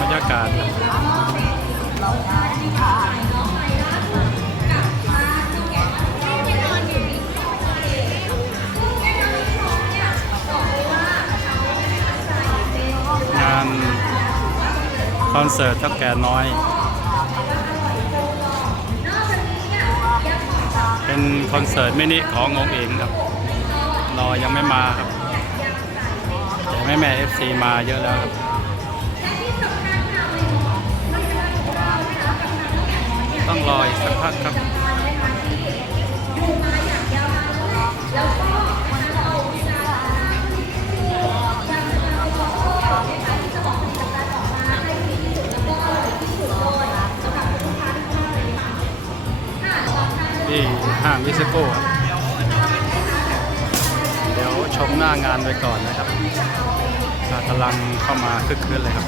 บรรยากาศงานคอนเสิร์ตท่าแก่น้อย เป็นคอนเสิร์ตมินิขององค์เองครับ รอยังไม่มาครับ แต่แม่แม่เอฟซีมาเยอะแล้วครับ ต้องรออีกสักพักครับที่ห้างวิสโก้ครับเดี๋ยวชมหน้างานไปก่อนนะครับกำลังเข้ามาคึกคืนเลยครับ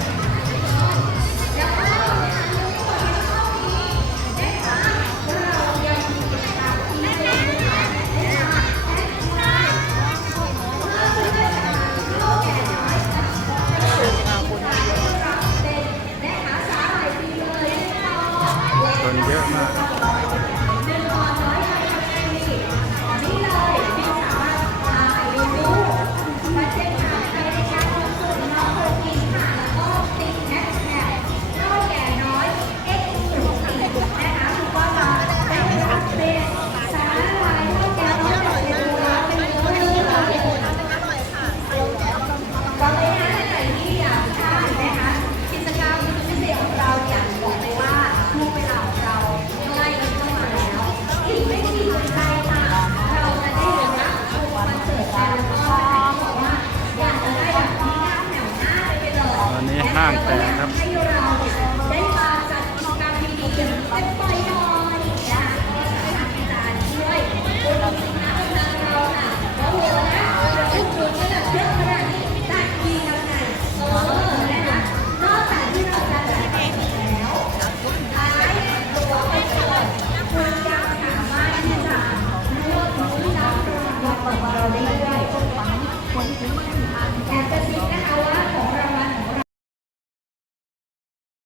างแต่